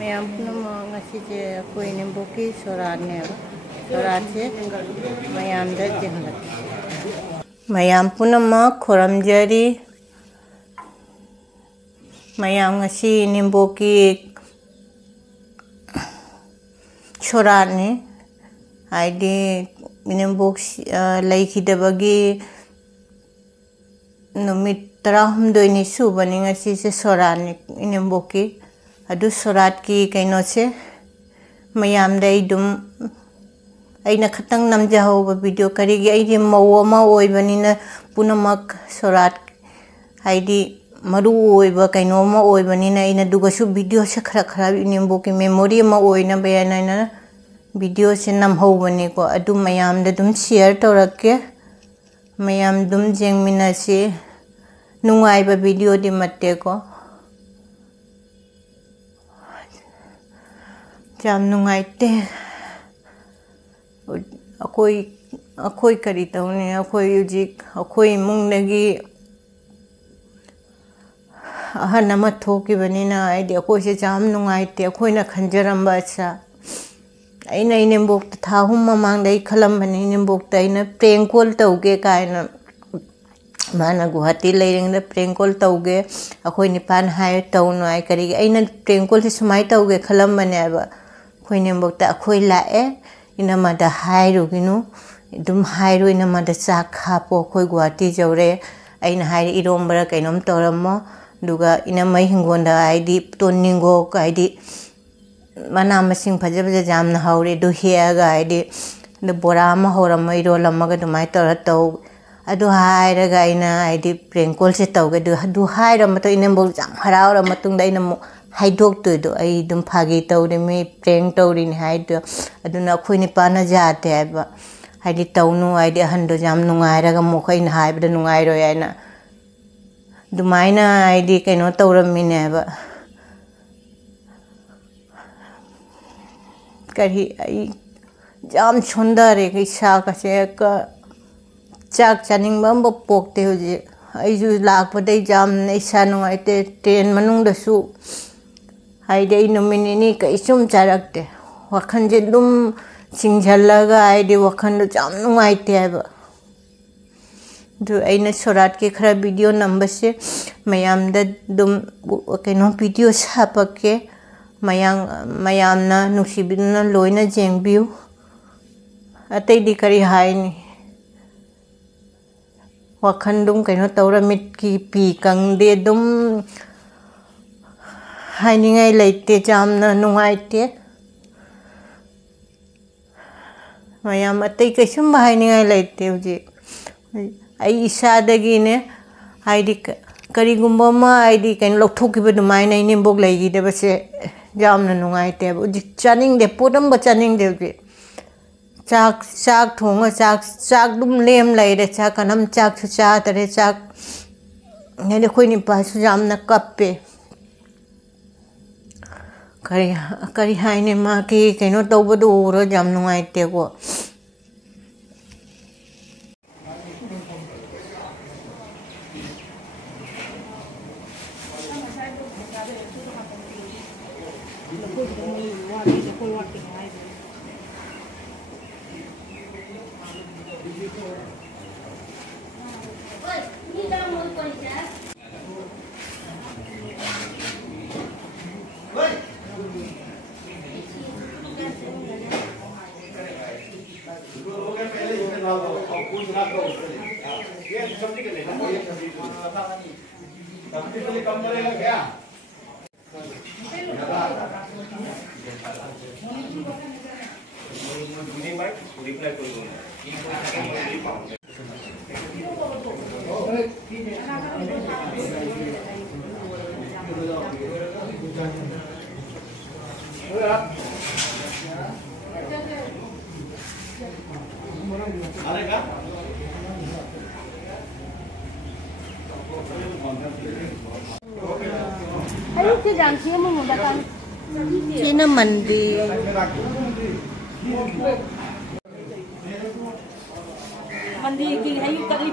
Mayam puno ngasi je ko Enambok ki sorat ne sorat je mayam da jenglat mayam puno khoram jari mayam ngasi Enambok ki sorat ne aidi Enambok lai khidabagi numit tarahumdoi ni subani ngasi se sorat ne Enambok ki adu sorat ki kaino se mayam dai dum aina khatang namja hoba video karigi ai maw ma oibanina punamak sorat haidi maru oiba kaino ma oibanina ina duga su video se khara khara Enambok ki memory ma oina bayana ina video se nam hobani ko adu mayam da dum share torakke mayam dum jengmina se nungai ba video di matte ko jam nungai te akoi kari taune akoi ujik akoi mung nagi ahana ma thoki banina aidi akoi se jam nungai te akoi na khanjaramba cha aina Enambok ta thahum mamang dai khalam bani Enambok ta ina prank call tauge kaina mana Guwahati leireng da prank call tauge akoi nipan hai tauno ai kari aina prank call se sumai tauge khalam bani aba Enambok ta akoi lae ina mada hairu ginu dum hairu ina mada chak khapo akoi Guwahati jaure aina hairi irombara kainom toramo duga ina mai hingonda aidi toningo aidi mana masing phaja phaja jamna haure du hiaga aidi de borama horama irolamaga dumai tora tau adu hairaga ina aidi prank call se tauge du haira mato Enambok jam haraura matungda ina haidok to ai dum phagi tawre me prank tawri ni haido aduna khoi ni pana jate aba haidi tawnu aidi hando jam nungai raga mokai na haibda nungai ro yaina dumaina aidi kaino tawram ne aba kari ai jam chondare kai sa ka se ka chak chaning bamba pokte hoje ai ju lak padai jam nei sa nungai te train manung da su haide numini ka isum charakte wakhan je dum singjalaga haide wakhan do jam nungai te aba du aina sorat ke khara video number se mayam da dum kaino video sapake mayam na nusibina loina jengbiu atai di kari haini wakhan dum kaino tawra mit ki pi kang de dum haningai leite jamna nungai te mayam atai kaisum haningai leite uji ai isa dagi ne haidi kari gumba ma haidi kain lokthokiba dumai na Enambok laigi de base jamna nungai te uji chaning de podam ba chaning de uji chak thonga chak dum lem lai de chak kanam chak su cha tare chak ne khoi ni pa su jamna kappe kari haine ma ki kaino tawbadu ro jam nungai te ko Sina mandi ki hayu kali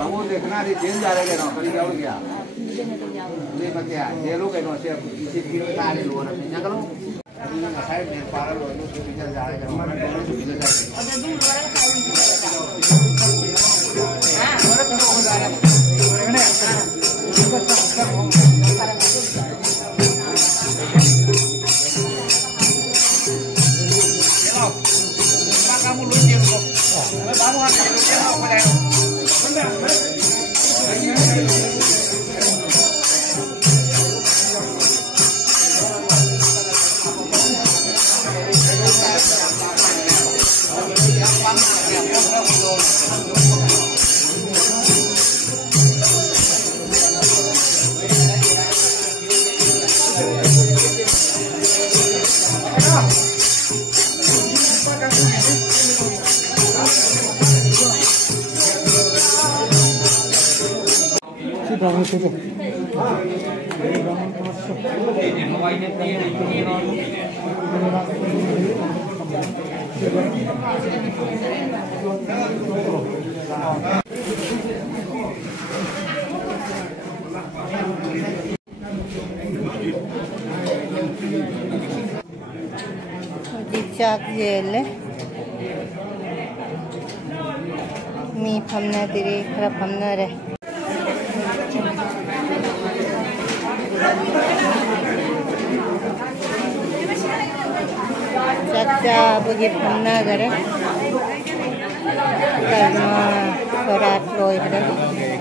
Kamu देखना रे jail जा रहे ना कहीं जाओ क्या ये मत क्या जेलों के नो से इसी की सारे लोग ना क्या करो साइड में पार लो जो बिजल जा रहे हैं हमारे दोनों जो बिजल जा रहे हैं अगर दूर वाला हां और तो हो जा रहा है kamu lu dia kok baru ada lu dia apa dah Bangun tutup. Dicak jele, mi pamna diri kerap pamna re. Saksa bugi pamna gare, karma sorat loy gare.